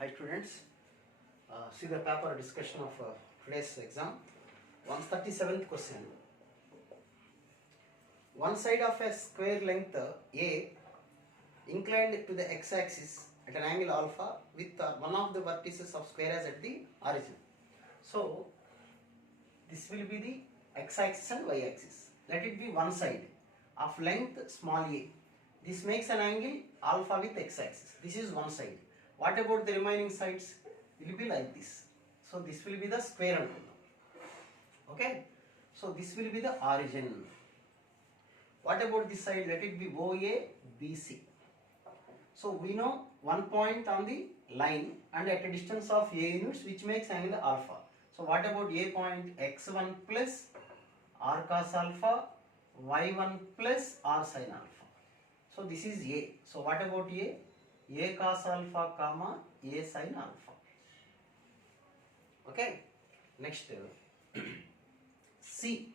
Hi students, see the paper discussion of today's exam. 137th question. One side of a square length A inclined to the x-axis at an angle alpha with one of the vertices of square as at the origin. So this will be the x-axis and y-axis. Let it be one side of length small a. This makes an angle alpha with x-axis. This is one side. What about the remaining sides? Will be like this. So this will be the square angle. Okay. So this will be the origin. What about this side? Let it be OA, BC. So we know one point on the line and at a distance of A units which makes angle alpha. So what about A point? X1 plus R cos alpha, Y1 plus R sin alpha. So this is A. So what about A? A cos alpha comma A sin alpha. Okay. Next C.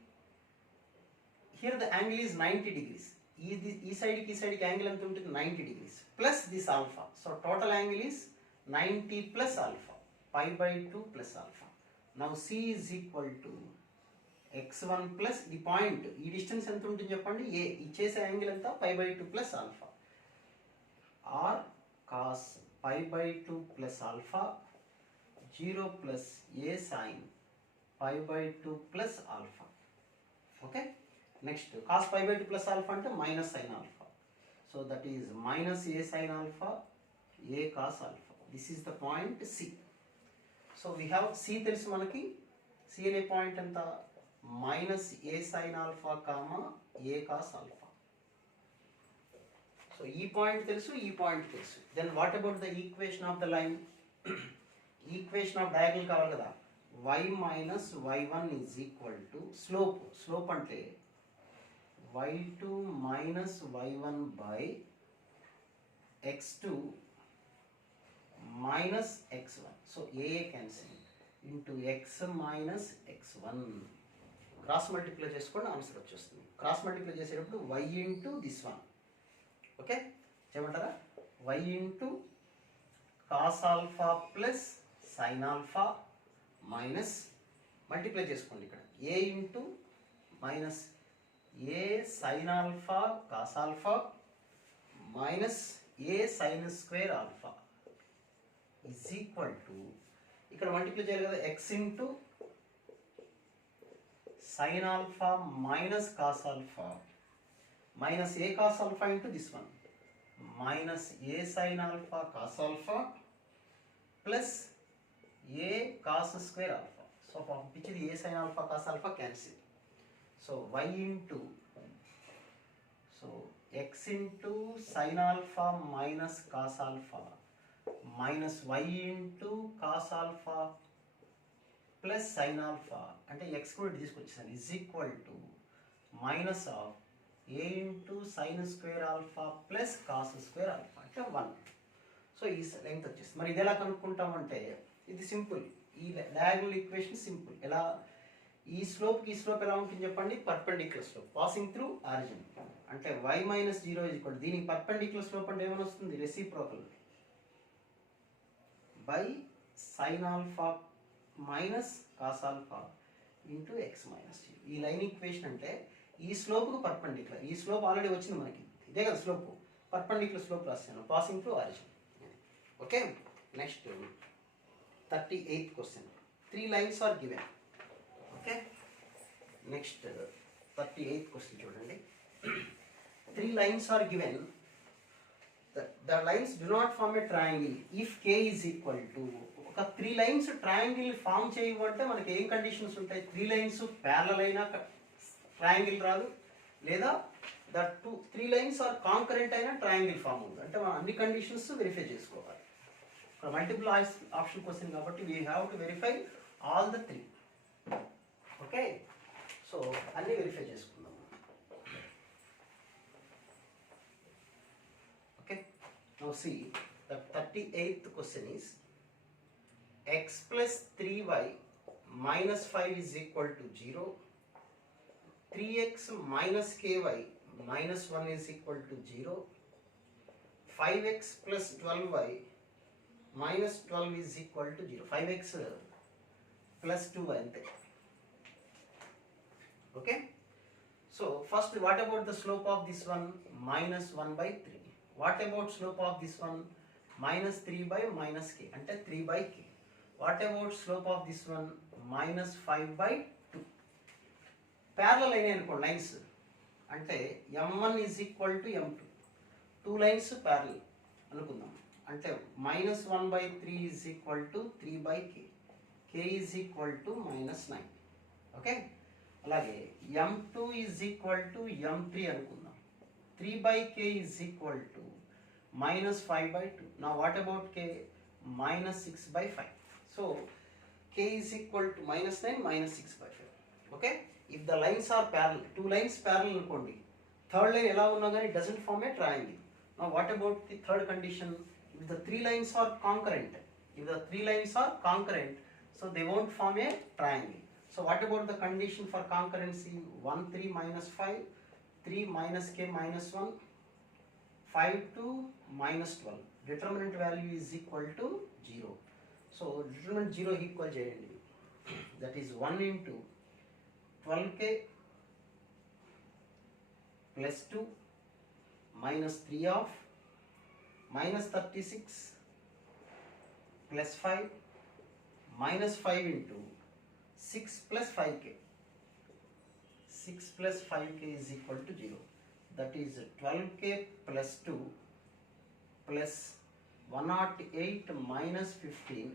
Here the angle is 90 degrees. E side angle anta untundi 90 degrees plus this alpha. So total angle is 90 plus alpha, pi by 2 plus alpha. Now C is equal to x1 plus the point ఈ distance ఎంత ఉంటుంది చెప్పండి A ఇచ్చేసే యాంగిల్ ఎంత pi by 2 plus alpha r cos pi by 2 plus alpha 0 plus A sin pi by 2 plus alpha. Okay. Next cos pi by 2 plus alpha అంటే minus sin alpha. So that is minus A sin alpha, A cos alpha. This is the point C. So we have C తెలుసు మనకి C అనే పాయింట్ ఎంత minus A sin alpha comma A cos alpha. So ఈ పాయింట్ తెలుసు ఈ పాయింట్ తెలుసు. Then what about the equation of the line? Equation of diagonal కావాలి కదా y minus y1 is equal to slope అంటే y2 minus y1 by x2 minus x1. So a cancel into x minus x1. Cross multiply చేసుకోండి answer వచ్చేస్తుంది. Cross multiply చేసేటప్పుడు y into this one. Okay చేయమంటారా y into cos alpha plus sine alpha minus multiply చేసుకోండి ఇక్కడ a into minus a sine alpha cos alpha minus a sine square alpha is equal to ఇక్కడ multiply చేయాలి కదా x into sine alpha minus cos alpha minus a cos alpha into this one minus a sine alpha cos alpha plus A cos square alpha. So పంపించేది a sine alpha cos alpha cancel. So y into x into sin alpha minus cos alpha minus y into cos alpha plus sin alpha అంటే x కూడా తీసుకొచ్చేసాను is equal to minus of a into sin square alpha plus cos square alpha అంటే 1. సో ఈ లెంగ్త్ వచ్చేస్తుంది. మరి ఇది ఎలా కనుక్కుంటామంటే ఇది సింపుల్. ఈ డయాగనల్ ఈక్వేషన్ సింపుల్. ఎలా ఈ స్లోప్ ఎలా ఉంటుంది చెప్పండి perpendicular slope passing through origin అంటే y మైనస్ 0 ఈజ్ ఈక్వల్ దీనికి పర్పెండిక్యులర్ స్లోప్ అంటే ఏమైనా వస్తుంది reciprocal by sine alpha minus cos alpha into X minus 0. ఈ లైన్ ఈక్వేషన్ అంటే ఈ స్లోప్కు పర్పెండిక్యులర్. ఈ స్లోప్ ఆల్రెడీ వచ్చింది మనకి ఇదే కదా స్లోప్ పర్పెండిక్యులర్ స్లోప్ రాశాను passing through origin. Okay next 38th question. 3 lines are given. Okay. Next 38th question చూడండి. 3 lines are given. The lines do not form a triangle if k is equal to ఒక 3 lines triangle form చేయమంటే మనకి ఏం కండిషన్స్ ఉంటాయి 3 lines parallel అయినా triangle రాదు లేదా the 3 lines are concurrent అయినా ట్రయాంగిల్ ఫామ్ అవుతుంది. అంటే మనం అన్ని కండిషన్స్ వెరిఫై చేసుకోవాలి. ఇక్కడ మల్టిపుల్ ఆప్షన్ క్వశ్చన్ కాబట్టి we have to verify all the 3. Okay so అన్నీ వెరిఫై చేసుకుందాం. Okay now see the 38th question is x plus 3y minus 5 is equal to 0. 3x minus ky minus 1 is equal to 0. 5x plus 12y minus 12 is equal to 0. 5x plus 2 ante. Okay. So first, what about the slope of this one? Minus 1 by 3. What about slope of this one? Minus 3 by minus k, ante 3 by k. What about slope of this one? Minus 5 by 2. Parallel అయినాయి lines అంటే m1 is equal to m2. 2 lines parallel అనుకుందాం. అంటే minus 1 by 3 is equal to 3 by k. k is equal to minus 9. Okay. అలాగే m2 is equal to m3 అనుకుందాం. 3 by k is equal to minus 5 by 2. Now what about k? Minus 6 by 5. So k is equal to minus 9 minus 6 by 5. Okay. If the lines are parallel, 2 lines parallel అనుకోండి, third line ఎలా ఉన్నా కానీ it doesn't form a triangle. Now what about the third condition? If the 3 lines are concurrent, so they won't form a triangle. So what about the condition for concurrency? 1 3 minus 5, 3 minus k minus 1, 5 2 minus 12. Determinant value is equal to 0. So determinant 0 equal cheyandi. That is 1 into 12k plus 2 minus 3 of minus 36 plus 5 minus 5 into 6 plus 5k. 6 plus 5k is equal to 0. That is 12k plus 2 plus 108 minus 15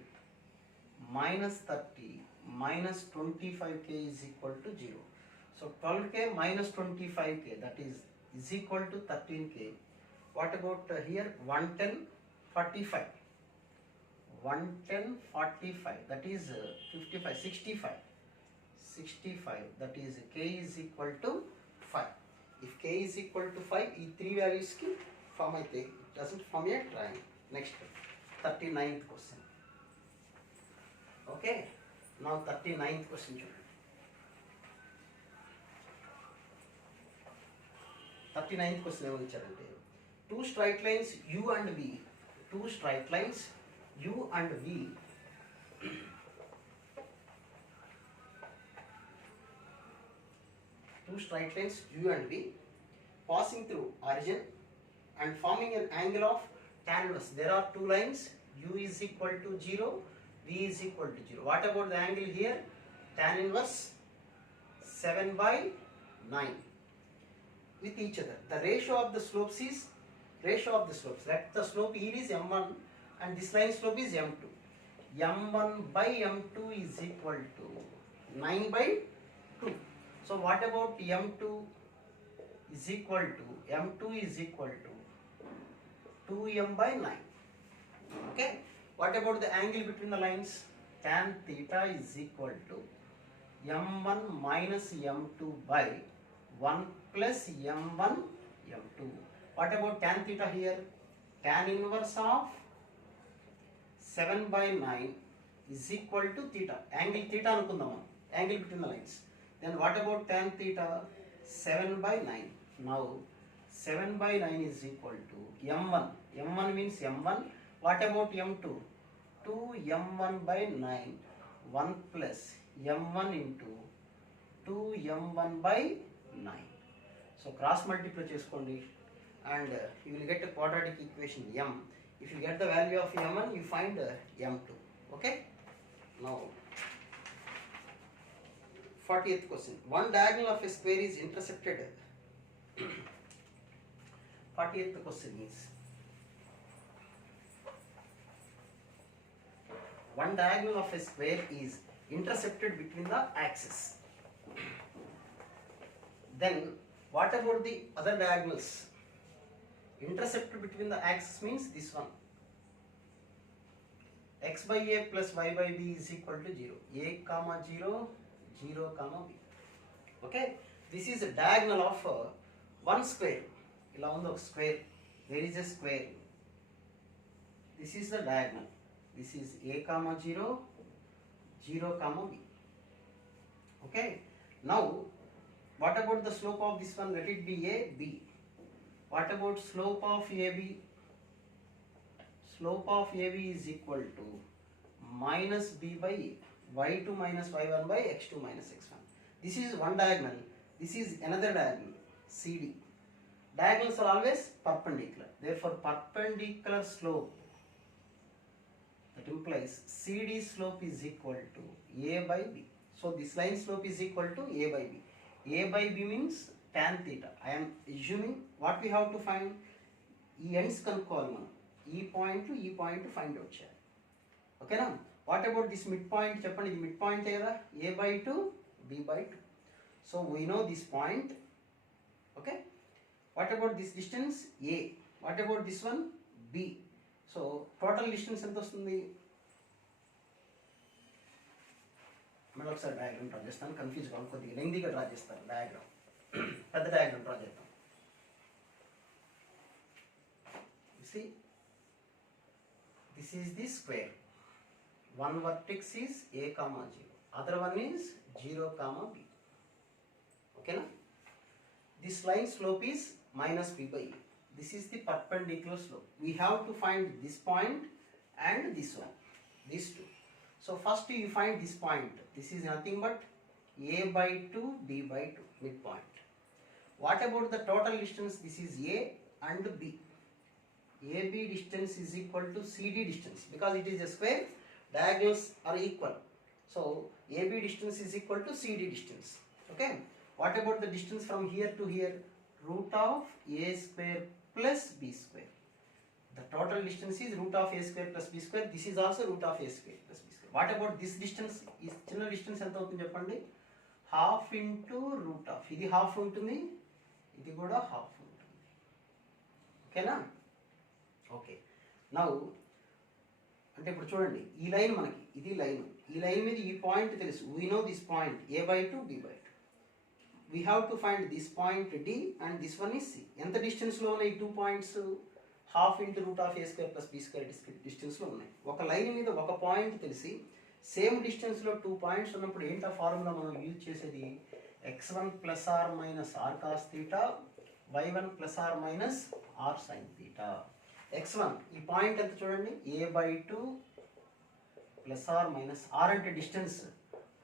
minus 30 minus 25k is equal to 0. So 12k minus 25k, that is equal to 13k. What about here? 110 45. 110 45, that is 55 65. 65, that is k is equal to 5. If k is equal to 5, ఈ 3 values ki form అయితే it doesn't form a triangle. Next 39th question. Okay, now 39th question చూడండి. 39th question ఏమని ఇచ్చారంటే two straight lines u and v, two straight lines u and v two straight lines u and v passing through origin and forming an angle of tan inverse. There are two lines, u is equal to 0, v is equal to 0. What about the angle here? Tan inverse 7 by 9 with each other. The ratio of the slopes is let the slope here is m1 and this line slope is m2. m1 by m2 is equal to 9 by 2. So what about m2 is equal to 2m by 9. Okay. What about the angle between the lines? Tan theta is equal to m1 minus m2 by 1 plus m1 m2. What about tan theta here? Tan inverse of 7 by 9 is equal to theta. Angle theta anukundam, angle between the lines. Then what about tan theta? 7 by 9. Now 7 by 9 is equal to m1. m1 means m1. What about m2? 2 m1 by 9. 1 plus m1 into 2 m1 by 9. So cross multiply cheskondi and you will get a quadratic equation m. If you get the value of m1, you find m2. Okay. Now 40th question. One diagonal of a square is intersected. 40th question is one diagonal of a square is intersected between the axes. Then what about the other diagonals? Intersected between the axes means this one. X by a plus y by b is equal to 0. A comma 0, 0 comma b. Okay. This is a diagonal of one square. Along the square, there is a square. This is the diagonal. This is a comma 0, 0 comma b. Okay. Now what about the slope of this one? Let it be a b. What about slope of AB? slope of AB is equal to minus B by A, y2 minus y1 by x2 minus x1. This is one diagonal, this is another diagonal, CD. Diagonals are always perpendicular. Therefore, perpendicular slope, that implies CD slope is equal to A by B. So, this line slope is equal to A by B. A by B means tan theta. I am assuming what we have to find, E ends కనుక్కోవాలి మనం, ఈ point find out చేయాలి. ఓకేనా? What about this mid point చెప్పండి, ఇది mid point కదా, A/2 B/2. So we know this point. Okay, what about this distance A, what about this one B. So total distance ఎంత వస్తుంది? మళ్ళీ ఒకసారి diagram draw చేస్తాను, కన్ఫ్యూజ్ కావాలి, కొద్దిగా లెంగ్తీగా డ్రా చేస్తాను డయాగ్రామ్. పెద్ద డయాగ్రామ్ డ్రా చేద్దాం. See, this is the square. One vertex is A comma 0, other one is 0 comma B. Okay na? This line slope is minus B by A. This is the perpendicular slope. We have to find this point and this one, these two. So first you find this point. This is nothing but A/2 B/2, midpoint. What about the total distance? This is A and B. AB distance is equal to CD distance, because it is a square, diagonals are equal. So AB distance is equal to CD distance. Okay, what about the distance from here to here? Root of A square plus B square. The total distance is root of A square plus B square. This is also root of A square plus B square. What about this distance? Is చిన్న distance ఎంత అవుతుంది చెప్పండి? Half into root of, ఇది హాఫ్ ఉంటుంది, ఇది కూడా హాఫ్ ఉంటుంది. ఓకేనా? ఓకే, నౌ అంటే ఇప్పుడు చూడండి, ఈ లైన్ మనకి, ఇది లైన్, ఈ లైన్ మీద ఈ పాయింట్ తెలుసు, we know this point A/2 B/2. We have to find this point D and this one is C. ఎంత డిస్టెన్స్లో ఉన్నాయి two points? Half into root of A square plus B square డిస్టెన్స్లో ఉన్నాయి. ఒక లైన్ మీద ఒక పాయింట్ తెలిసి సేమ్ డిస్టెన్స్లో టూ పాయింట్స్ ఉన్నప్పుడు ఏంటా ఫార్ములా మనం యూజ్ చేసేది? x1 plus r minus r cos theta, y1 plus r minus r sine theta. x1 ఈ పాయింట్ ఎంత చూడండి, A/2 plus r minus r అంటే distance,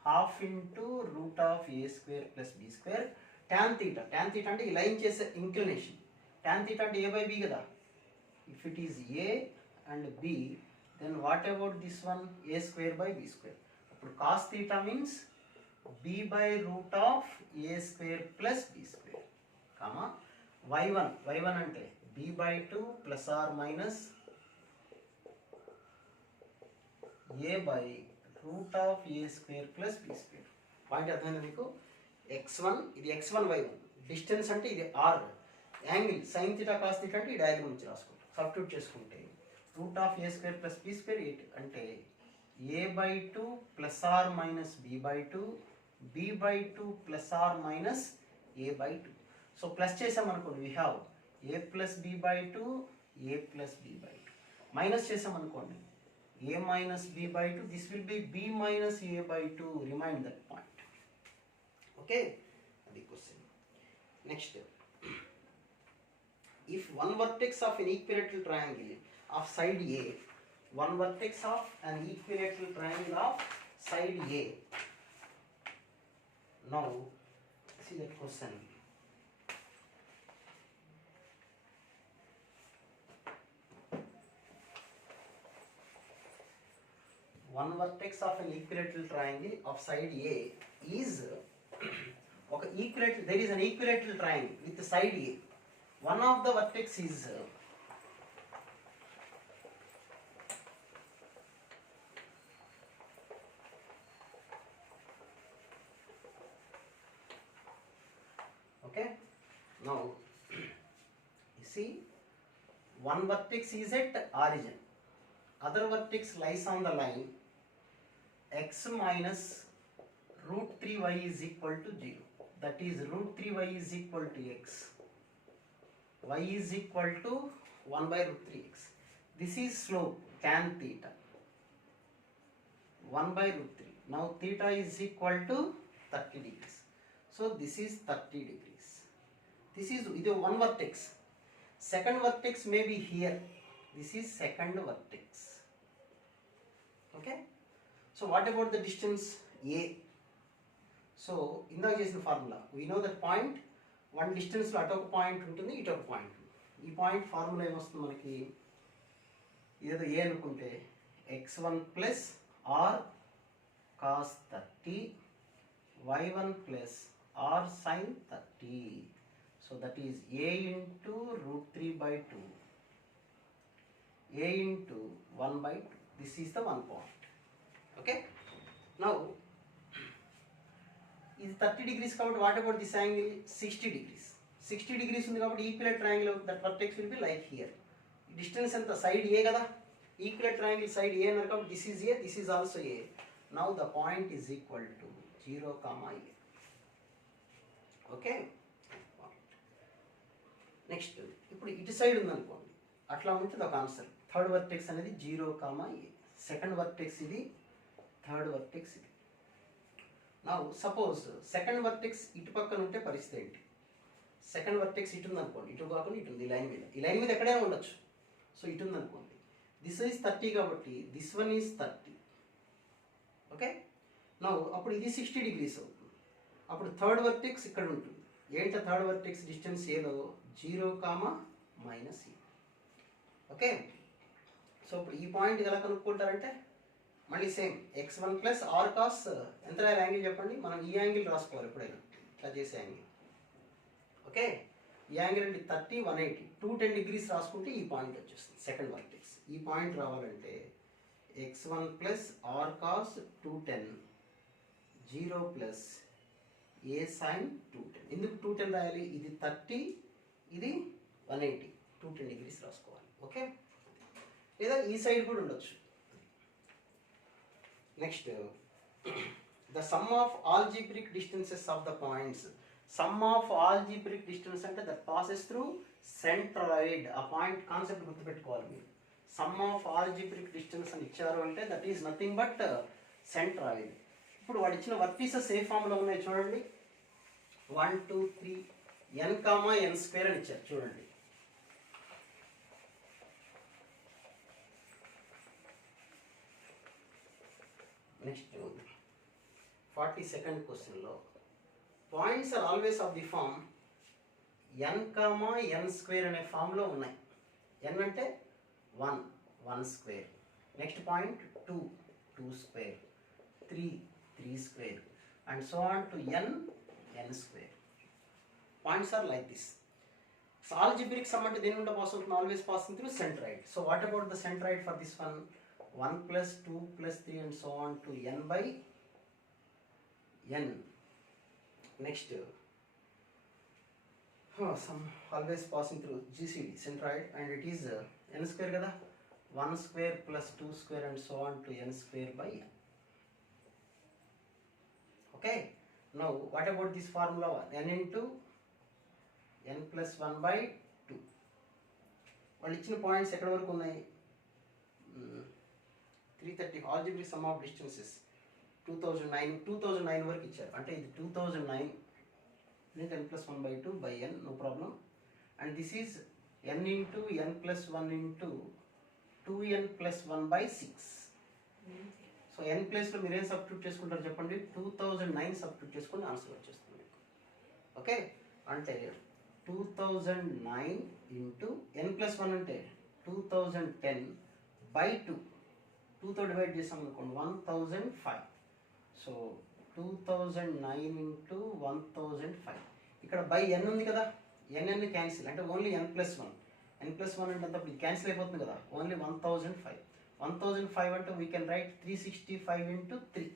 half into root of A square plus B square tan theta. tan theta అంటే ఈ లైన్ చేసే inclination. tan theta అంటే A/B కదా. If it is A and B, then what about this one A square by B square. అప్పుడు cos theta means B by root of A square plus B square, comma y1 అంటే B/2 plus or minus A by root of A square plus B square. Point అర్థమైందా మీకు? x1 ఇది x1 y1, distance అంటే ఇది r, angle sin θ cos θ అంటే ఈ డయాగ్రామ్ నుంచి రాసుకుంటాం, సబ్స్టిట్యూట్ చేసుకుంటే root of A square plus B square 8 అంటే A/2 plus r minus B/2, B/2 plus r minus A/2. So plus చేసామనుకోండి, we have A plus B/2, A plus B/2. Minus చేసామనుకోండి, A minus B/2, this will be B minus A/2. Remind that point. Okay, the question. Next, if one vertex of an equilateral triangle of side A, one vertex of an equilateral triangle of side A. Now, see that question. One vertex of an equilateral triangle of side A is okay, equilateral. There is an equilateral triangle with the side A. One of the vertex is okay. Now you see, one vertex is at origin, other vertex lies on the line x minus root 3y is equal to 0. That is root 3y is equal to x. Y is equal to 1 by root 3x. This is slope tan theta. 1 by root 3. Now theta is equal to 30 degrees. So this is 30 degrees. This is one vertex. Second vertex may be here. This is second vertex. Okay. So what about the distance A? So ఇందాక చేసిన formula we know that point one distance లో అటొక పాయింట్ ఉంటుంది ఇటొక పాయింట్ ఉంటుంది. ఈ point formula ఏమొస్తుంది మనకి, ఏదో ఏ అనుకుంటే x1 plus r cos 30 y1 plus r sine 30. So that is a into √3/2 a into 1/2. This is the one point. Okay. Now ఇది 30 degrees కాబట్టి వాట్ అబౌట్ దిస్ యాంగిల్ 60 degrees. 60 degrees ఉంది కాబట్టి equivalent triangle that vertex will be like here. Distance ఎంత, సైడ్ ఏ కదా, equivalent triangle side ఏ అన్నారు కాబట్టి this is a, this is also a. Now the point is equal to 0, a. Okay. Next ఇప్పుడు ఇటు సైడ్ ఉందనుకోండి, అట్లా ఉంటుంది ఒక ఆన్సర్. థర్డ్ వర్టెక్స్ అనేది 0, a. సెకండ్ వర్టెక్స్ ఇది, థర్డ్ వర్టెక్స్ ఇది. నా సపోజ్ సెకండ్ వర్టెక్స్ ఇటు పక్కన ఉంటే పరిస్థితి ఏంటి, సెకండ్ వర్టెక్స్ ఇటు ఉంది అనుకోండి, ఇటు కాకుండా ఇటు ఉంది, ఈ లైన్ మీద, ఈ లైన్ మీద ఎక్కడైనా ఉండొచ్చు. సో ఇటు ఉంది అనుకోండి, దిస్ ఈజ్ 30 కాబట్టి దిస్ వన్ ఈజ్ 30. ఓకే. నా అప్పుడు ఇది 60 degrees అవుతుంది. అప్పుడు థర్డ్ వర్టెక్స్ ఇక్కడ ఉంటుంది. ఏంటో థర్డ్ వర్టెక్స్ డిస్టెన్స్ ఏలో 0, -e. ఓకే. సో ఇప్పుడు ఈ పాయింట్ ఎలా కనుక్కుంటారంటే మళ్ళీ same x1 plus r cos ఎంత రాయాలి యాంగిల్ చెప్పండి, మనం ఈ యాంగిల్ రాసుకోవాలి ఎప్పుడైనా ఇట్లా చేసే యాంగిల్. ఓకే. ఈ యాంగిల్ అంటే 30, 180, 210 degrees రాసుకుంటే ఈ పాయింట్ వచ్చేస్తుంది సెకండ్ వర్టెక్స్. ఈ పాయింట్ రావాలంటే x1 plus r cos 210 0 plus a sine 210. ఎందుకు 210 రాయాలి, ఇది 30, ఇది 180, 210 degrees రాసుకోవాలి. ఓకే. లేదా ఈ సైడ్ కూడా ఉండొచ్చు. Next the sum of algebraic distances of the points. Some of algebraic distance అంటే దట్ పాసెస్ త్రూ సెంట్రాయిడ్. ఆ పాయింట్ కాన్సెప్ట్ గుర్తుపెట్టుకోవాలి మీరు. సమ్ ఆఫ్ ఆల్జీబ్రిక్ డిస్టెన్స్ అని ఇచ్చారు అంటే that is nothing but centroid. ఇప్పుడు వాడు ఇచ్చిన వర్టీసెస్ ఏ ఫామ్లో ఉన్నాయి చూడండి, 1 2 3 n, n² అని ఇచ్చారు చూడండి. నెక్స్ట్ 42nd క్వశ్చన్లో points are always of the form n, n² అనే ఫామ్లో ఉన్నాయి. n అంటే 1, 1². Next point 2, 2², 3, 3² and so on to n, n². Points are like this. So algebraic sum అంటే దేని నుండి పాస్ అవుతుంది, always passing through centroid. So what about the centroid for this one, 1 plus 2 plus 3 and so on to n by n. Next some always passing through GCD centroid and it is n² kada, 1² plus 2² and so on to n² by n. Okay. Now what about this formula, n into n plus 1 by 2. వాళ్ళు ఇచ్చిన పాయింట్స్ ఎక్కడ వరకు ఉన్నాయి, 330. Algebraic some of distances 2009 వరకు ఇచ్చారు. అంటే ఇది 2009 n plus 1 by 2 by n, no problem. And this is n into n plus 1 into 2n plus 1 by 6. So n ప్లేస్లో మీరు ఏం సబ్స్టిట్యూట్ చేసుకుంటారు చెప్పండి, 2009 సబ్స్టిట్యూట్ చేసుకుని ఆన్సర్ వచ్చేస్తుంది. ఓకే. అంటే 2009 ఇంటూ n ప్లస్ 1 అంటే 2010 by 2, 2తో డివైడ్ చేసాం అనుకోండి 1005. సో 2009 ఇంటూ 1005. ఇక్కడ బై n ఉంది కదా, n క్యాన్సిల్ అంటే only n plus 1. n plus 1 అంటే అంత క్యాన్సిల్ అయిపోతుంది కదా, ఓన్లీ 1005. 1005 అంటే వీ కెన్ రైట్ 365 into 3.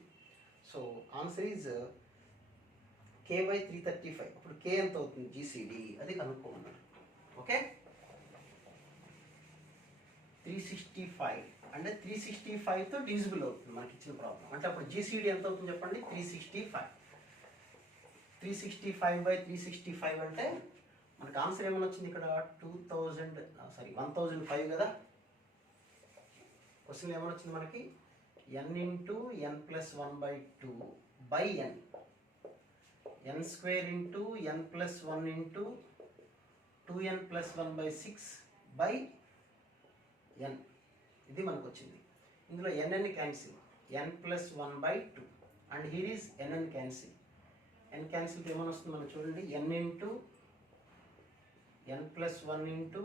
So answer is k by 335. అప్పుడు k ఎంత అవుతుంది GCD అది కనుక్కోమన్నారు. ఓకే. 365 అంటే 365తో డివిజిబుల్ అవుతుంది మనకి ఇచ్చిన ప్రాబ్లం. అంటే అప్పుడు GCD ఎంత అవుతుంది చెప్పండి, 365. 365 by 365 అంటే మనకు ఆన్సర్ ఏమైనా వచ్చింది ఇక్కడ 1005 కదా. క్వశ్చన్ ఏమైనా వచ్చింది మనకి, n into n plus 1 by 2 by n, n² into n plus 1 into 2n plus 1 by 6 by n ఇది మనకు వచ్చింది. ఇందులో n cancel, n plus 1/2 and here is n cancel. n cancel ఏమని వస్తుంది మనం చూడండి, n into n plus 1 into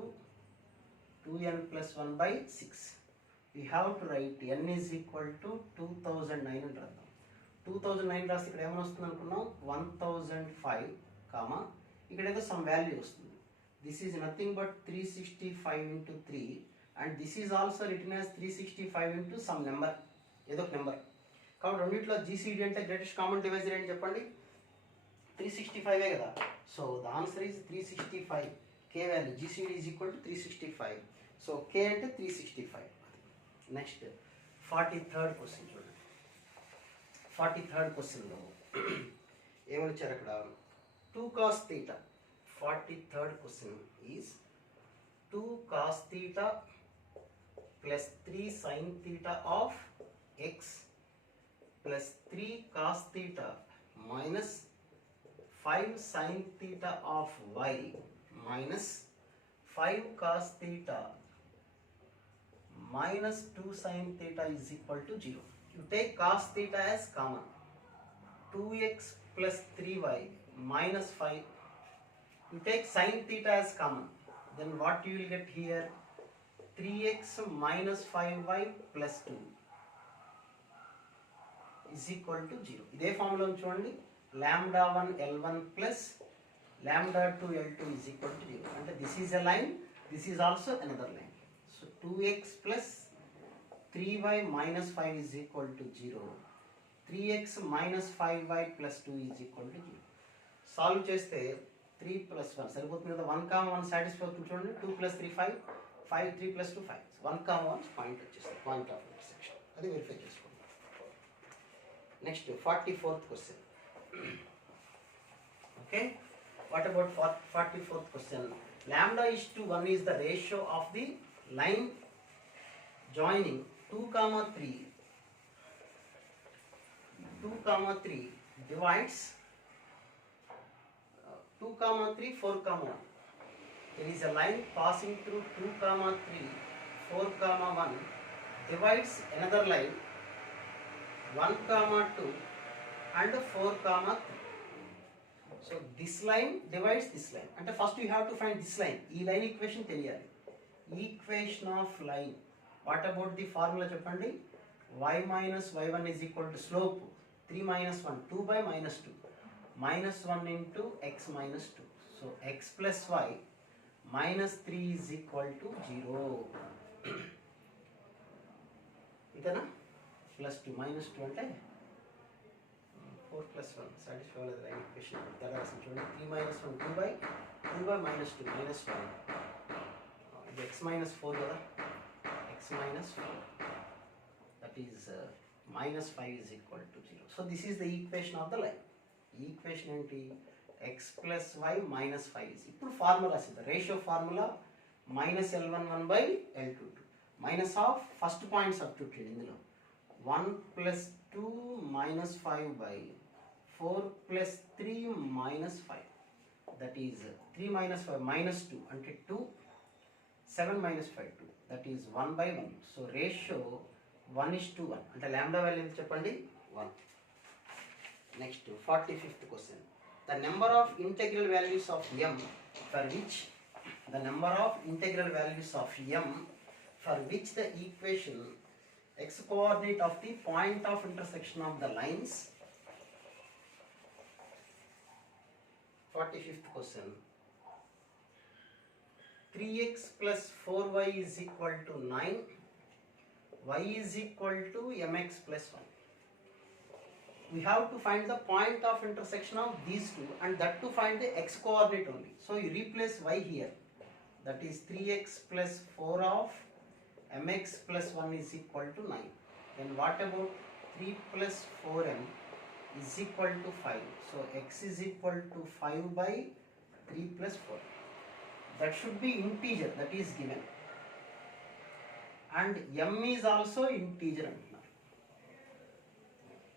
2n plus 1/6. we have to write n is equal to 2009 అని రాద్దాం. 2009 రాస్తే ఇక్కడ ఏమని వస్తుంది అనుకున్నాం, 1005 కామా ఇక్కడ ఏదో సమ్ వాల్యూ వస్తుంది. దిస్ ఈజ్ నథింగ్ బట్ 365 ఇంటూ 3 and this is also return as 365 into some number, ఏదో ఒక నెంబర్. కాబట్టి రెండింటిలో జీసీడీ అంటే గ్రేటెస్ట్ కామన్ డివైజర్ ఏంటి చెప్పండి, 365 కదా. So the answer is 365. k value GCD is equal to 365. So k అంటే 365. నెక్స్ట్ 43rd క్వశ్చన్ చూడండి. 43rd క్వశ్చన్లో ఏమని ఇచ్చారు అక్కడ, 2 cos theta. 43rd question is 2 cos theta plus 3 sin theta of x plus 3 cos theta minus 5 sin theta of y minus 5 cos theta minus 2 sin theta is equal to 0. You take cos theta as common. 2x plus 3y minus 5. You take sin theta as common. Then what you will get here? 3x minus 5y plus 2 is equal to 0. ఇదే ఫార్ములా చూడండి, lambda 1 L1 plus lambda 2 L2 is equal to 0. అంటే this is a line, this is also another line. So 2x plus 3y minus 5 is equal to 0. 3x minus 5y plus 2 is equal to 0. సాల్వ్ చేస్తే 3 plus 1 సరిపోతుంది కదా, 1, 1 సాటిస్ఫై అవుతుంది చూడండి. 2 plus 3 5, 5 3 plus 2 5, 1, 1 పాయింట్ వచ్చేస్తుంది, point of intersection. అది వెరిఫై చేసుకోండి. Next 44th question. Okay, what about 44th question? lambda is to 1 is the ratio of the line joining 2, 3. 2, 3 divides 2, 3, 4, 1. There is a line passing through 2, 3, 4, 1 divides another line 1, 2 and 4, 3. So this line divides this line. And first you have to find this line. ఈ line equation తెలియాలి. Equation of line. What about the formula చెప్పండి? y minus y1 is equal to slope 3 minus 1, 2 by minus 2. Minus 1 into x minus 2. So x plus y minus 3 is equal to 0. ఇంతేనా? Plus 2 minus 2 అంటే 4 plus 1 satisfy all the line equation. That is చూడండి, 3 minus 1 2 by minus 2 minus 1. ఇది x minus 4 కదా, x minus 4, that is minus 5 is equal to 0. So this is the equation of the line. Equation ఏంటి? x plus y minus 5 is. ఇప్పుడు formula రాసిద్దాం, ratio formula minus L11 by L22 minus of first point substitute ఇందులో 1 plus 2 minus 5 by 4 plus 3 minus 5, that is 3 minus 5 minus 2 అంటే 2, 7 minus 5 2, that is 1 by 1. So ratio 1:1 అంటే lambda value ఎంత చెప్పండి? 1. Next 45th question. The number of integral values of m for which the equation x coordinate of the point of intersection of the lines. 45th question. 3x plus 4y is equal to 9. Y is equal to mx plus 1. We have to find the point of intersection of these two, and that to find the x coordinate only. So you replace y here. That is 3x plus 4 of mx plus 1 is equal to 9. Then what about 3 plus 4m is equal to 5. So x is equal to 5 by 3 plus 4. That should be integer, that is given. And m is also integer అంటున్నారు.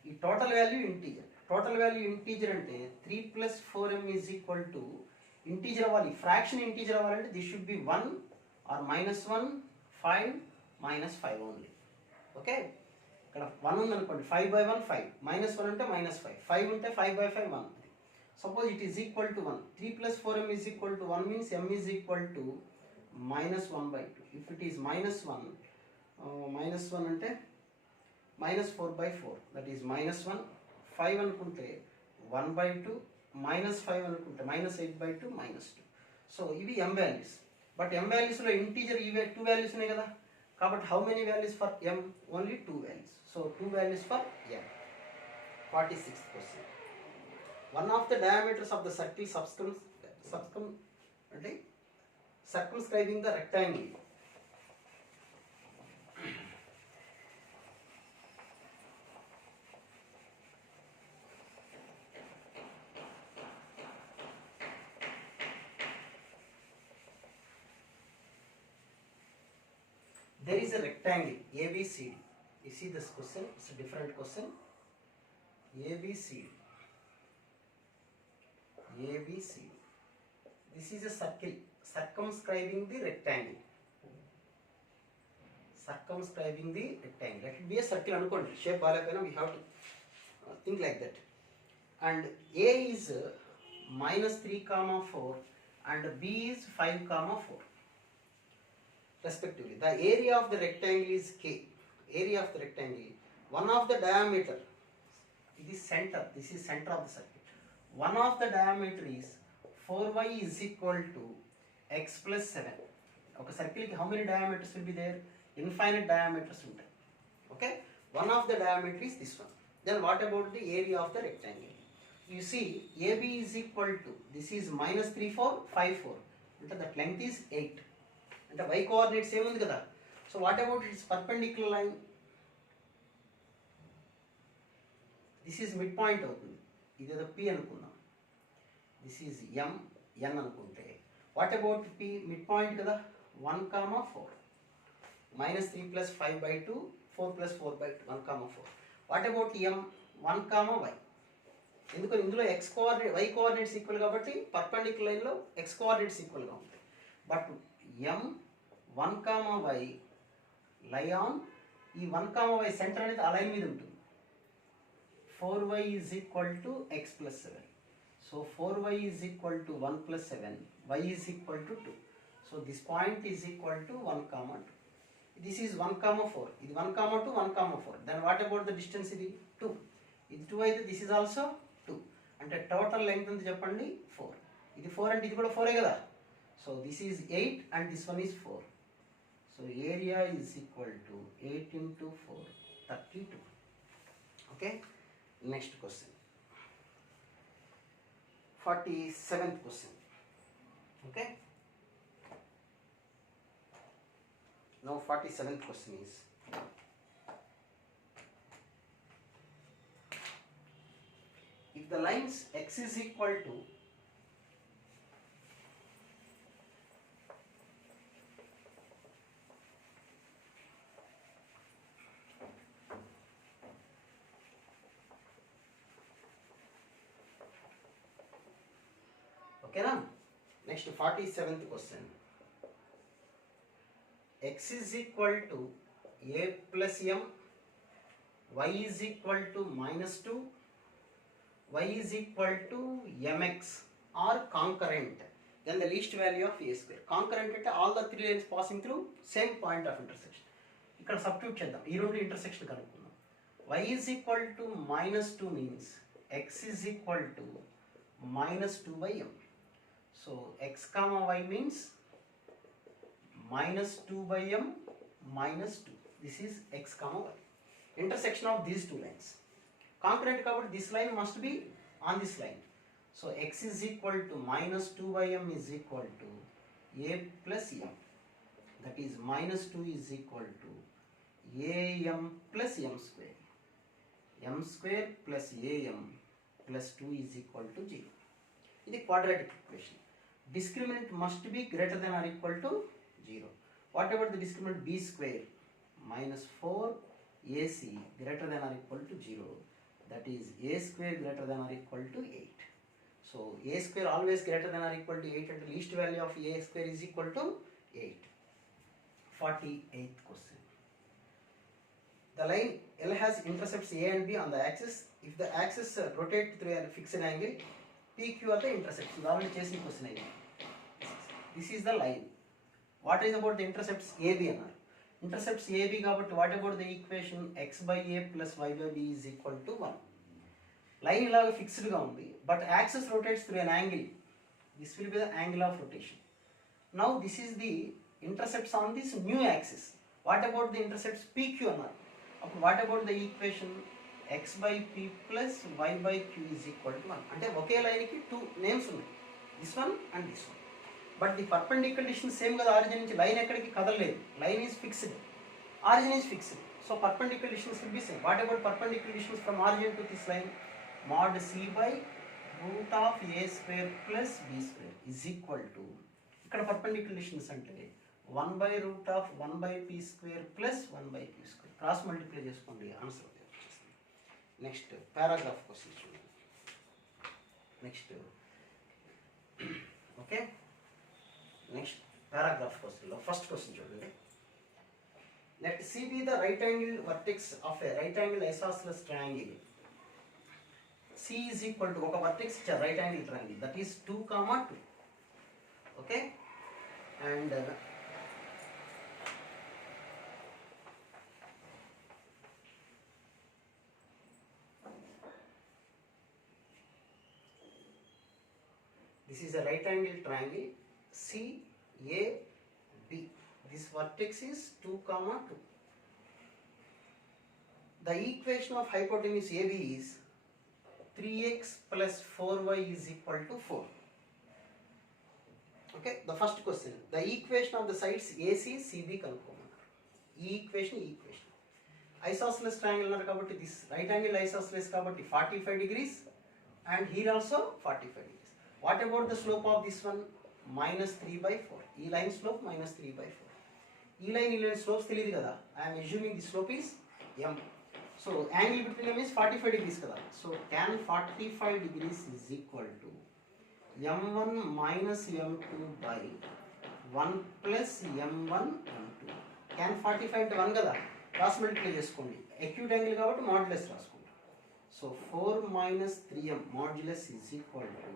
ఈ total value integer. Total value integer అంటే 3 plus 4m is equal to integer అవ్వాలి. Fraction integer అవ్వాలంటే this should be 1 or -1, 5 minus 5 only. Okay, ఇక్కడ 1 ఉందనుకోండి, 5 by 1 5, minus 1 ఉంటే minus 5, 5 ఉంటే 5 by 5 1. Suppose it is equal to 1, 3 plus 4m is equal to 1 means m is equal to minus 1 by 2. If it is minus 1, minus 1 అంటే minus 4 by 4, that is minus 1. 5 అనుకుంటే 1 by 2, minus 5 అనుకుంటే minus 8 by 2, minus 2. So ఇవి m values. But m valuesలో integer ఇవే 2 values ఉన్నాయి కదా, కాబట్టి how many values for m? Only 2 values. So 2 values for m. 46th question. One of the diameters of the circle circumscribing the rectangle there is a rectangle ABCD. You see this question, it's a different question. ABCD. This is a circle circumscribing the rectangle. Circumscribing the rectangle. Let it be a circle. Anukondi. Shape balapena we have to think like that. And A is minus 3 comma 4 and B is 5 comma 4. Respectively, the area of the rectangle is K. Area of the rectangle, one of the diameter, it is center, this is center of the circle. One of the diameter is 4y is equal to x plus 7. Okay, circle how many diameters will be there? Infinite diameters will be. Okay, one of the diameter is this one. Then what about the area of the rectangle? You see, AB is equal to, this is minus 3 4 5 4, and that length is 8. అంటే y coordinates ఏముంది కదా. So what about it's perpendicular line? This is mid point అవుతుంది, ఇదేదో P అనుకుందాం. This is n అనుకుంటే what about P? Mid point కదా, 1 comma 4, minus 3 plus 5 by 2, 4 plus 4 by 2, 1 comma 4. What about m? 1 comma y. ఎందుకంటే ఇందులో x coordinate y coordinates equal కాబట్టి పర్పెండిక్యులర్ లైన్లో x కోఆర్డినేట్స్ ఈక్వల్గా ఉంటాయి. But m 1 comma y lie on ఈ 1 comma y సెంటర్ అనేది ఆ లైన్ మీద ఉంటుంది. 4y is equal to x plus 7. So 4y is equal to 1 plus 7, y is equal to 2. So this point is equal to 1 comma 2. This is 1 comma 4. ఇది 1 comma 2, 1 comma 4. Then what about the distance? ఇది 2. ఇది 2 అయితే this is also 2. అంటే total length ఎంత చెప్పండి? 4. ఇది 4 అంటే ఇది కూడా 4 కదా. So this is 8 and this one is 4. So area is equal to 8 into 4, 32. Okay. Next question. 47th question. Okay. Now 47th question is, if the lines x is equal to okay na? Next 47th question. X is equal to a plus m, y is equal to minus 2, y is equal to mx are concurrent, then the least value of a square. Concurrent అంటే all the three lines passing through same point of intersection. ఇక్కడ సబ్స్టిట్యూట్ చేద్దాం, ఈ రెండు ఇంటర్సెక్షన్ కనుక్కుందాం. y is equal to minus 2 means x is equal to minus 2 by m. So x comma y means minus 2 by m minus 2. This is x comma y. Intersection of these two lines. Concurrent కాబట్టి this line must be on this line. So x is equal to minus 2 by m is equal to a plus m. That is minus 2 is equal to am plus m square. m square plus am plus 2 is equal to 0. ఇది quadratic equation. Discriminant must be greater than or equal to 0. What about the discriminant b square? Minus 4ac greater than or equal to 0. That is a square greater than or equal to 8. So a square always greater than or equal to 8 and the least value of a square is equal to 8. 48th question. The line L has intercepts A and B on the axis. If the axis rotate through a fixed angle, PQ are the intercepts. Already chasing question again. This is the line. What is about the intercepts AB? Intercepts AB కాబట్టి what about the equation x by a plus y by b is equal to 1. లైన్ ఇలాగ ఫిక్స్డ్గా ఉంది, but access rotates through an angle. This will be the angle of rotation. Now this is the intercepts on this new axis. What about the intercepts PQ అన్నారు. అప్పుడు what about the equation x by p plus y by q is equal to 1. అంటే ఒకే లైన్కి 2 names ఉన్నాయి, this one and this one. But the perpendicular distance same కదా. Origin నుంచి line ఎక్కడికి కదలలేదు, line is fixed, origin is fixed. So perpendicular distance will be same. What about perpendicular distance from origin to this line? mod c by root of a square plus b square is equal to, ఇక్కడ perpendicular distance అంటే 1 by root of 1 by p square plus 1 by q square. Cross multiply చేసుకోండి, answer వచ్చేస్తుంది. Next paragraph question చూడండి. Next okay, next paragraph క్వశ్చన్లో first question చూడండి. Let C be the right angle vertex of a right angle isosceles triangle. C is equal to ఒక vertex ఇచ్చారు, right angle triangle, that is 2, 2. Okay, and this is a right angle triangle CAB. This vertex is 2, 2. The equation of hypotenuse AB is 3x plus 4y is equal to 4. Okay, the first question, the equation of the sides AC CB కనుక్కోమన్నారు. ఈ equation isosceles triangle అన్నారు కాబట్టి this right angle isosceles కాబట్టి 45 degrees and here also 45 degrees. What about the slope of this one? -3/4. ఈ line slope -3/4. ఈ line slopes తెలియదు కదా. I am assuming the slope is m. So angle between them is 45 degrees kada. So tan 45 degrees is equal to m1 minus m2 by 1 plus m1 m2. Tan 45 అంటే 1 కదా, cross multiply చేసుకోండి. Acute angle కాబట్టి modulus రాసుకోండి. So 4 minus 3m modulus is equal to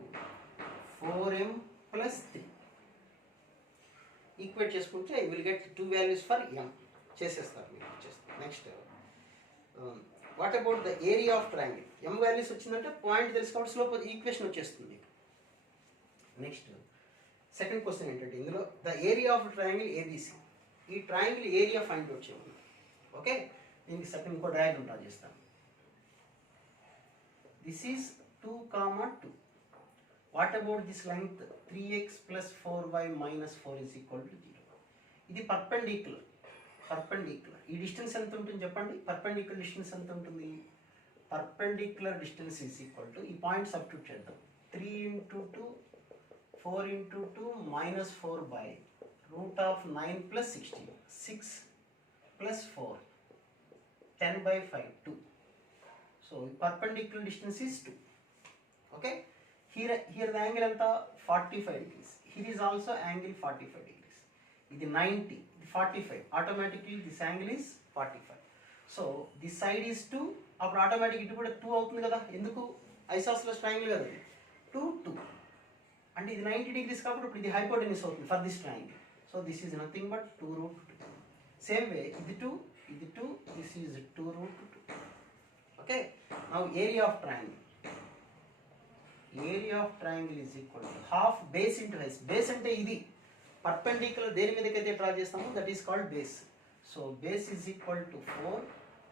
4m plus 3. Equate చేసుకుంటే I will get 2 values for m. చేసేస్తారు మీరు. Next what about the area of triangle? m values వచ్చిందంటే point తెలుసు కాబట్టి slope equation వచ్చేస్తుంది. Next second question ఏంటంటే ఇందులో the area of triangle ABC. ఈ ట్రయాంగిల్ ఏరియా ఫైండ్ అవుట్ చేయమని. ఓకే, దీనికి సెకండ్ ఇంకో డయాగ్రమ్ డ్రా చేస్తాను. This is 2, 2. What about this length 3x plus 4y minus 4 is equal to 0. ఇది పర్పెండిక్యులర్. ఈ డిస్టెన్స్ ఎంత ఉంటుంది చెప్పండి? పర్పెండిక్యులర్ డిస్టెన్స్ ఎంత ఉంటుంది? Perpendicular distance is equal to, ఈ పాయింట్ సబ్స్టిట్యూట్ చేద్దాం, 3 into 2 4 into 2 minus 4 by root of 9 plus 16. 6 plus 4 10 by 5 2. So perpendicular distance is 2. Okay, here the angle anta 45 degrees. Here is also angle 45 degrees. ఇది 90, 45. Automatically this angle is 45. So this side is 2. అప్పుడు ఆటోమేటిక్ ఇటు కూడా 2 అవుతుంది కదా. ఎందుకు? Isosceles triangle కదా, 2 2. అంటే ఇది 90 degrees కాబట్టి ఇప్పుడు ఇది హైపోటెన్యూస్ అవుతుంది for this triangle. So this is nothing but 2√2. Same way ఇది 2, this is 2√2. Okay, now area of triangle. Area of triangle is equal to half base into height. Base అంటే ఇది పర్పెండిక్యులర్ దేని మీదకైతే డ్రా చేస్తామో that is called base. So base is equal to 4,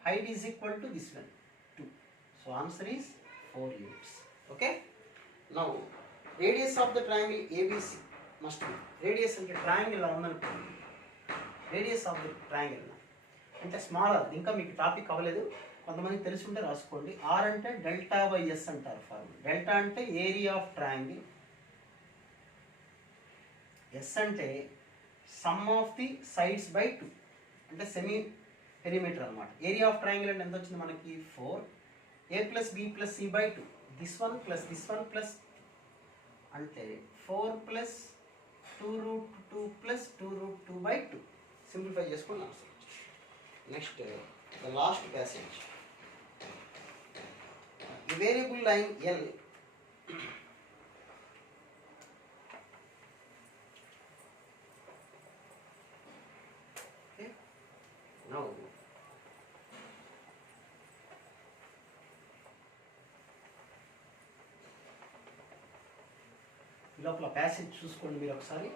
height is equal to this one 2. So answer is 4 units. Okay, now radius of the triangle ABC must be, radius అంటే ట్రయాంగిల్ ఉందనుకోండి, radius of the triangle అంటే small are. ఇంకా మీకు టాపిక్ అవ్వలేదు, కొంతమందికి తెలిసి ఉంటే రాసుకోండి. ఆర్ అంటే డెల్టా బై ఎస్ అంటారు ఫార్ములా. డెల్టా అంటే ఏరియా ఆఫ్ ట్రయాంగిల్, ఎస్ అంటే some of the sides by 2 అంటే సెమీ పెరిమీటర్ అనమాట. ఏరియా ఆఫ్ ట్రయాంగిల్ అంటే ఎంత వచ్చింది మనకి? 4 a plus b plus c by 2. This one plus this one plus అంటే 4 plus 2√2 plus 2√2 by 2. సింప్లిఫై చేసుకొని answer. Next the last passage. The variable line L now లోపల ప్యాసేజ్ చూసుకోండి మీరు ఒకసారి.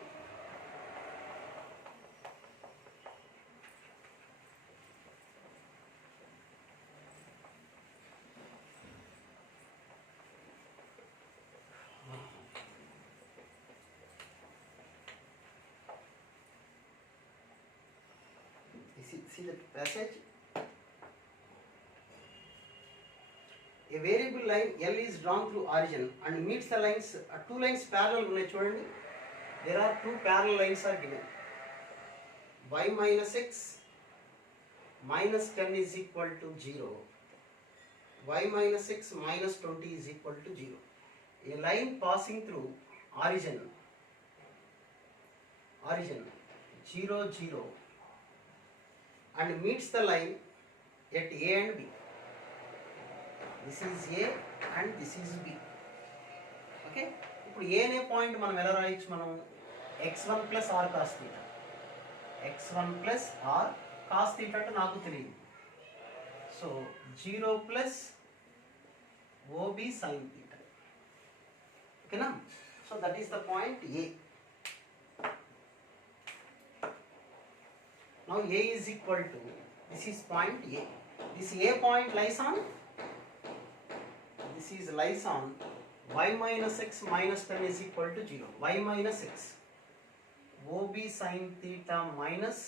See the passage. A variable line L is drawn through origin and meets the lines. Two lines parallel ఉన్నాయి చూడండి. There are two parallel lines are given. Y minus x minus 10 is equal to 0. Y minus x minus 20 is equal to 0. A line passing through origin 0 0 and meets the line at A and B. This is A and this is B. Okay? ఇప్పుడు A అనే పాయింట్ మనం ఎలా రాయొచ్చు? మనం x1 plus r cos theta. x1 plus r cos theta అంటే నాకు తెలియదు. సో 0 plus OB sin theta. ఓకేనా? So that is the point A. Now A is equal to, this is point A. This A point lies on y minus x minus 10 is equal to 0. Y minus x. OB sin theta minus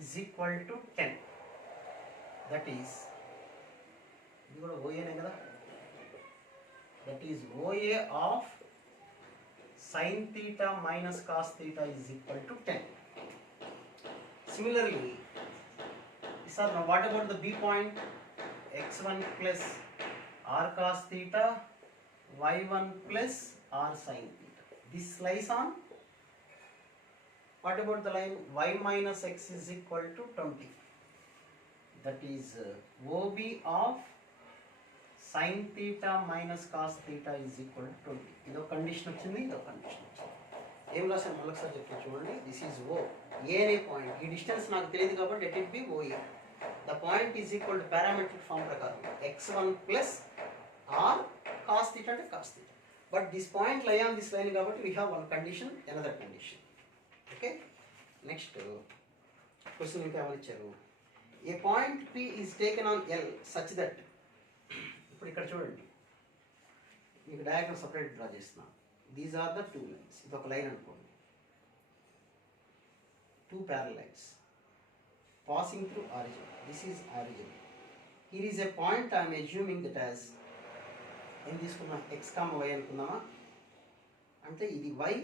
is equal to 10. That is, ఇది కూడా OA కదా. That is OA of sin theta minus cos theta is equal to 10. Similarly, sir, now what about the B point? X1 plus r cos theta, y1 plus r sin theta. This lies on, what about the line y minus x is equal to 20? That is OB of sin theta minus cos theta is equal to 20. ఇదో కండిషన్ వచ్చింది, ఇదో కండిషన్ వచ్చింది. ఏం రాశాను మళ్ళీ ఒకసారి చెప్తే చూడండి. దిస్ ఈజ్ ఓ. ఏ అనే పాయింట్, ఈ డిస్టెన్స్ నాకు తెలియదు కాబట్టి let it be OA. The point is equal to parametric form ప్రకారం x1 plus r cos theta అంటే cos theta. But this point lie on this line కాబట్టి we have one condition, another condition. Okay, next question ఇంకా ఏమని ఇచ్చారు? A point P is taken on L such that, ఇప్పుడు ఇక్కడ చూడండి మీకు diagram separate draw చేస్తున్నాను. These are the two lines. ఇది ఒక లైన్ అనుకోండి. Two parallel lines passing through origin. This is origin. Here is a point I am assuming that as ఏం తీసుకున్నా x, y అనుకుందామా? అంటే ఇది y,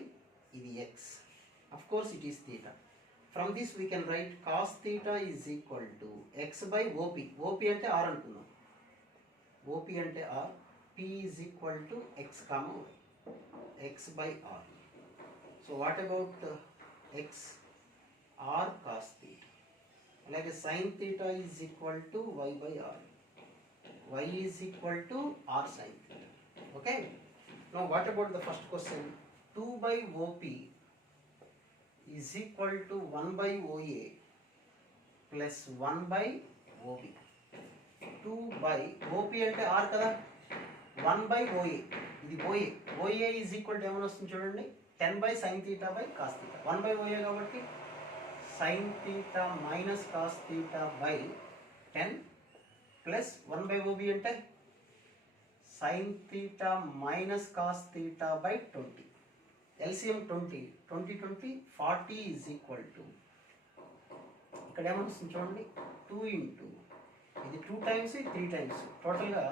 ఇది x. Of course it is theta. From this we can write cos theta is equal to x by OP. OP అంటే r అనుకుందాం. OP అంటే r. P is equal to x, y. X by r. So what about x? R cos theta. Like sin theta is equal to y by r. Y is equal to r sin theta. Okay. Now what about the first question? 2 by OP is equal to 1 by OA plus 1 by OB. 2 by OP అంటే r కదా, 1 by OA. ఇది OA. OA is equal to ఏమని వస్తుంది చూడండి, 10 by sin theta by cos theta. 1 by OA కాబట్టి sin theta minus cos theta by 10 plus 1 by OB అంటే sin theta minus cos theta by 20. LCM 20, 20, 40 is equal to, ఇక్కడ ఏమని వస్తుంది చూడండి, 2 into ఇది 2 times, 3 times, టోటల్గా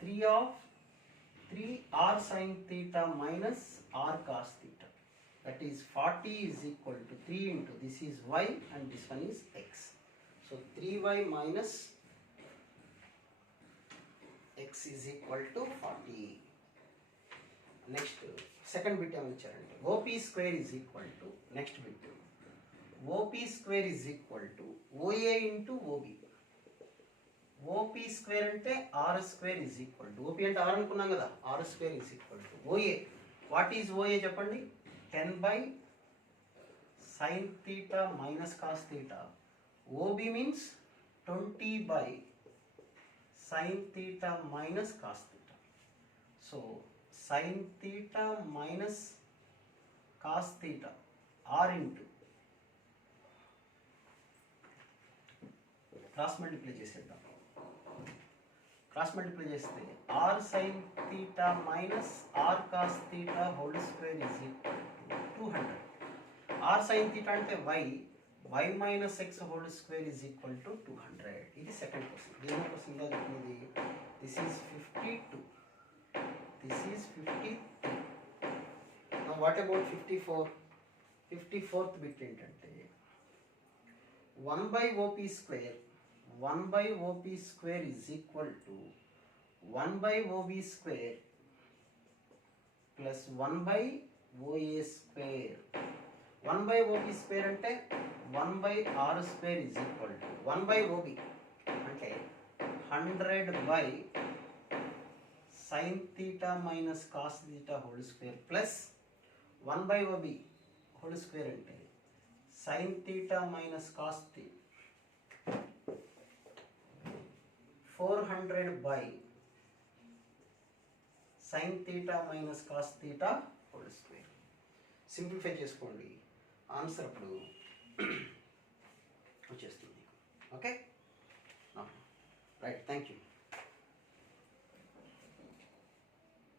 3 r sin theta minus r cos theta. That is 40 is equal to 3 into this is y and this one is x. So 3y minus x is equal to 40. Next second bit ఏమని ఇచ్చారంటే OP square is equal to next bit OP square is equal to OA into OB. OP square అంటే r square is equal to OP అంటే r అనుకున్నాం కదా, r square is equal to OA. What is OA చెప్పండి? 10 by sin theta minus cos theta. OB means 20 by sin theta minus cos theta. So sin theta minus cos theta R into cross multiply చేసేద్దాం. Cross multiply చేస్తే r sin theta minus r cos theta whole square is equal to 200. r sin theta అంటే y minus x whole square is equal to 200. ఇది second question. దేని క్వశ్చన్ గా చెప్పింది? This is 52, this is 53. Now what about 54? 54th bit ఏంటంటే 1 by OP square, 1 by OP square is equal to 1 by OB square plus 1 by OA square. 1 by OB square అంటే 1 by R square is equal to 1 by OB అంటే 100 by sin theta minus cos theta whole square plus 1 by OB whole square అంటే sin theta minus cos theta 400 by sin theta minus cos theta whole square. Simplify చేసుకోండి, ఆన్సర్ అప్పుడు వచ్చేస్తుంది. Okay right, thank you.